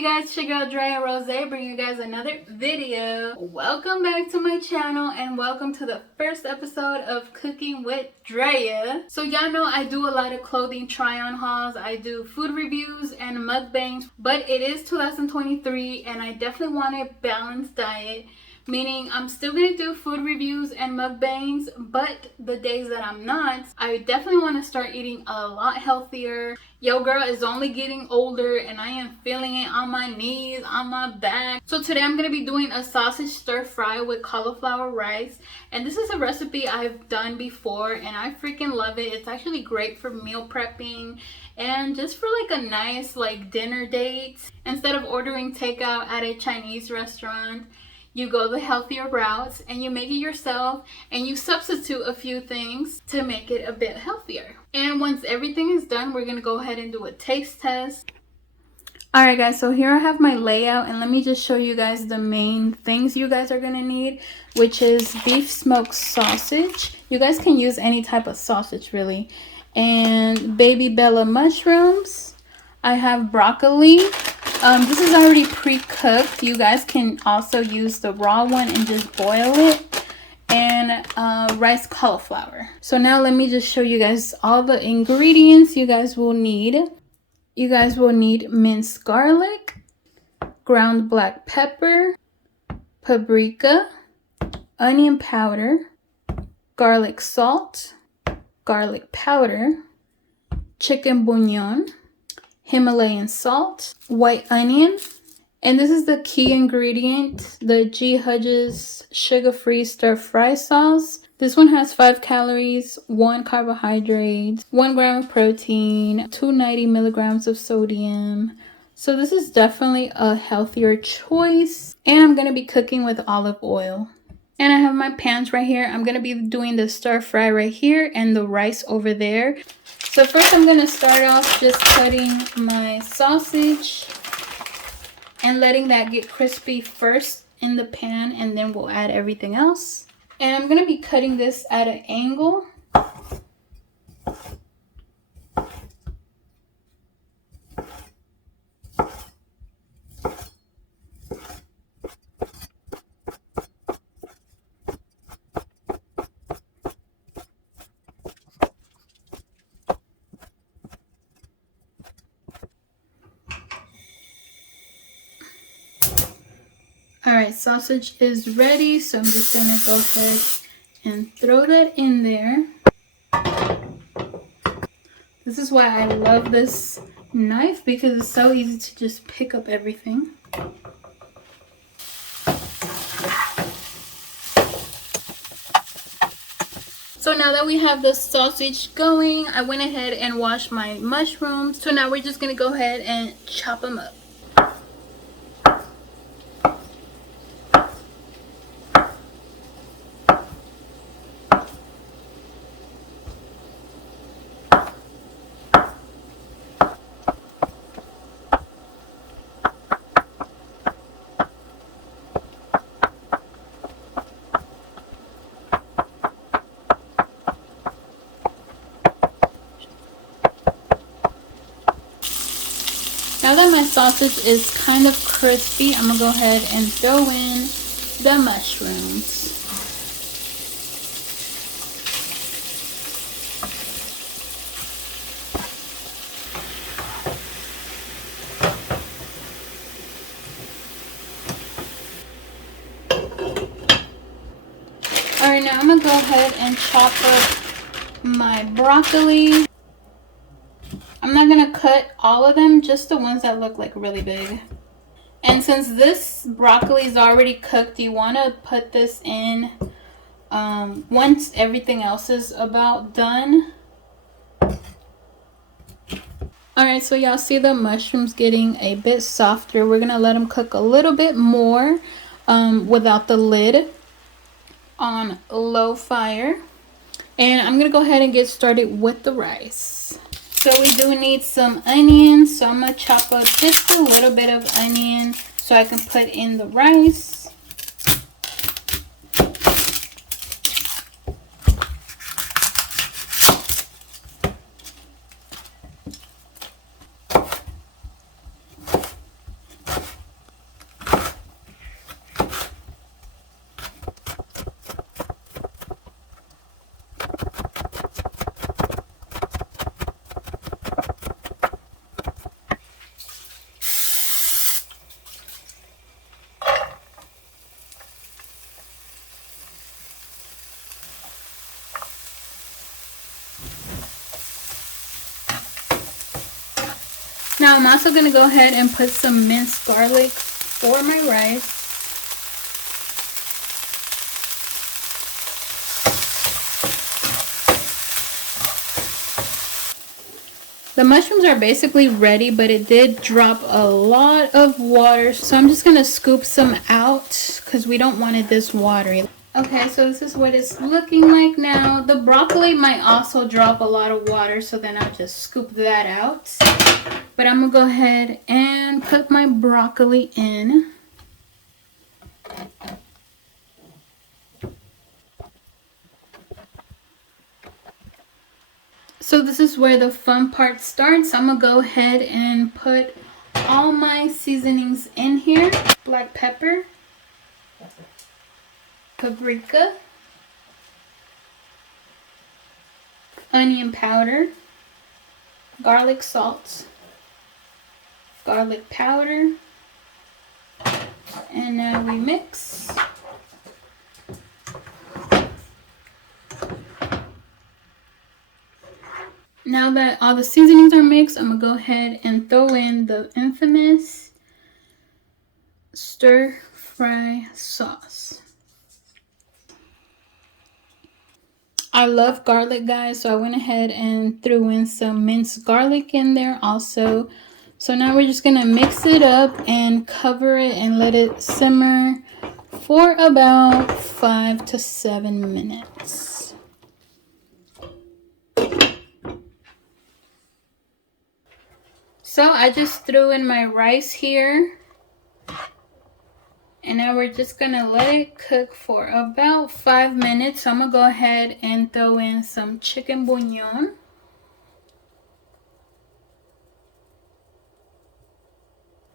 you guys? It's your girl Drea Rozayyy, bringing you guys another video. Welcome back to my channel and welcome to the first episode of Cooking with Drea. So y'all know I do a lot of clothing try-on hauls. I do food reviews and mukbangs, but it is 2023 and I definitely want a balanced diet. Meaning I'm still gonna do food reviews and mukbangs, but the days that I'm not, I definitely want to start eating a lot healthier. Yo girl is only getting older and I am feeling it on my knees, on my back. So today I'm gonna be doing a sausage stir fry with cauliflower rice, and this is a recipe I've done before and I freaking love it. It's actually great for meal prepping and just for like a nice like dinner date. Instead of ordering takeout at a Chinese restaurant, you go the healthier routes and you make it yourself and you substitute a few things to make it a bit healthier. And once everything is done, we're gonna go ahead and do a taste test. Alright guys, so here I have my layout and let me just show you guys the main things you guys are gonna need, which is beef smoked sausage. You guys can use any type of sausage really. And baby bella mushrooms. I have broccoli. This is already pre-cooked. You guys can also use the raw one and just boil it. And rice cauliflower. So now let me just show you guys all the ingredients you guys will need. You guys will need minced garlic, ground black pepper, paprika, onion powder, garlic salt, garlic powder, chicken bouillon, Himalayan salt, white onion, and this is the key ingredient, the G. Hudges sugar-free stir-fry sauce. This one has 5 calories, 1 carbohydrate, 1 gram of protein, 290 milligrams of sodium. So this is definitely a healthier choice. And I'm going to be cooking with olive oil. And I have my pans right here. I'm going to be doing the stir-fry right here and the rice over there. So first I'm going to start off just cutting my sausage and letting that get crispy first in the pan, and then we'll add everything else. And I'm going to be cutting this at an angle. Alright, sausage is ready, so I'm just going to go ahead and throw that in there. This is why I love this knife, because it's so easy to just pick up everything. So now that we have the sausage going, I went ahead and washed my mushrooms. So now we're just going to go ahead and chop them up. Now that my sausage is kind of crispy, I'm going to go ahead and throw in the mushrooms. Alright, now I'm going to go ahead and chop up my broccoli. I'm not going to cut all of them, just the ones that look like really big. And since this broccoli is already cooked, you want to put this in once everything else is about done. Alright, so y'all see the mushrooms getting a bit softer. We're going to let them cook a little bit more without the lid on low fire. And I'm going to go ahead and get started with the rice. So we do need some onions, so I'm going to chop up just a little bit of onion so I can put in the rice. Now I'm also going to go ahead and put some minced garlic for my rice. The mushrooms are basically ready, but it did drop a lot of water. So I'm just going to scoop some out because we don't want it this watery. Okay, so this is what it's looking like now. The broccoli might also drop a lot of water, so then I'll just scoop that out. But I'm going to go ahead and put my broccoli in. So this is where the fun part starts. I'm going to go ahead and put all my seasonings in here. Black pepper, paprika, onion powder, garlic salt, garlic powder, and now we mix. Now that all the seasonings are mixed, I'm going to go ahead and throw in the infamous stir fry sauce. I love garlic, guys, so I went ahead and threw in some minced garlic in there also. So now we're just going to mix it up and cover it and let it simmer for about 5 to 7 minutes. So I just threw in my rice here. And now we're just going to let it cook for about 5 minutes. So I'm going to go ahead and throw in some chicken bouillon.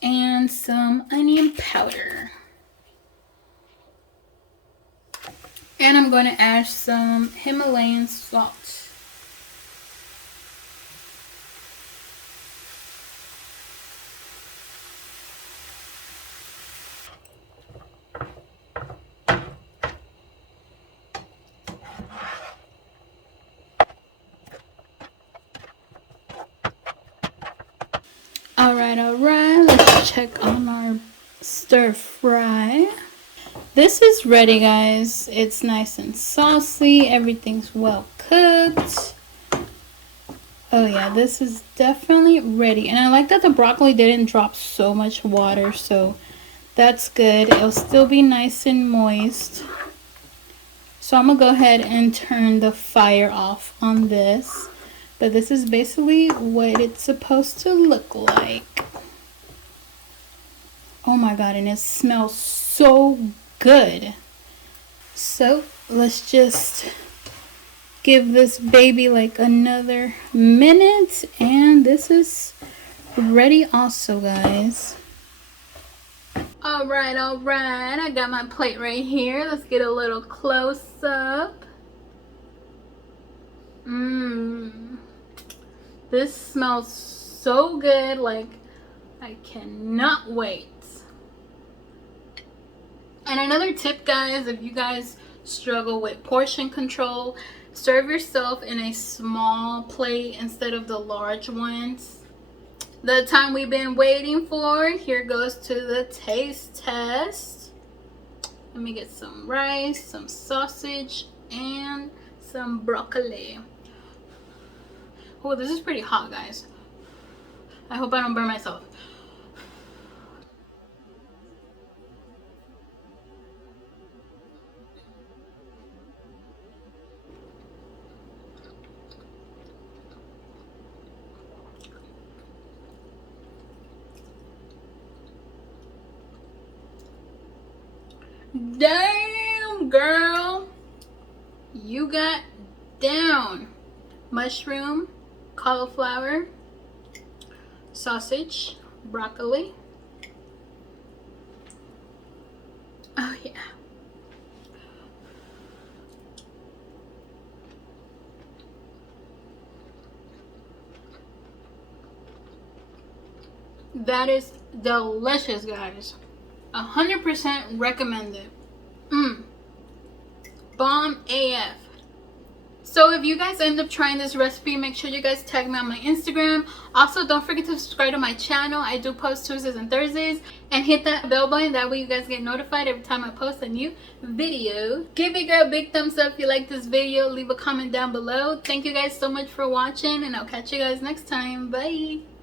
And some onion powder. And I'm going to add some Himalayan salt. Alright, let's check on our stir fry. This is ready, guys. It's nice and saucy. Everything's well cooked. Oh yeah, this is definitely ready. And I like that the broccoli didn't drop so much water, so that's good. It'll still be nice and moist. So I'm gonna go ahead and turn the fire off on this. But this is basically what it's supposed to look like. Oh my god, and it smells so good. So let's just give this baby like another minute, and this is ready also, guys. Alright, I got my plate right here. Let's get a little close up. This smells so good, like I cannot wait. And another tip, guys, if you guys struggle with portion control, serve yourself in a small plate instead of the large ones. The time we've been waiting for, here goes to the taste test. Let me get some rice, some sausage, and some broccoli. Oh, this is pretty hot, guys. I hope I don't burn myself. Damn, girl. You got down. Mushroom, cauliflower, sausage, broccoli. Oh yeah. That is delicious, guys. 100% recommend it. Bomb AF. So if you guys end up trying this recipe, make sure you guys tag me on my Instagram. Also, don't forget to subscribe to my channel. I do post Tuesdays and Thursdays. And hit that bell button, that way you guys get notified every time I post a new video. Give your girl a big thumbs up if you like this video. Leave a comment down below. Thank you guys so much for watching, and I'll catch you guys next time. Bye.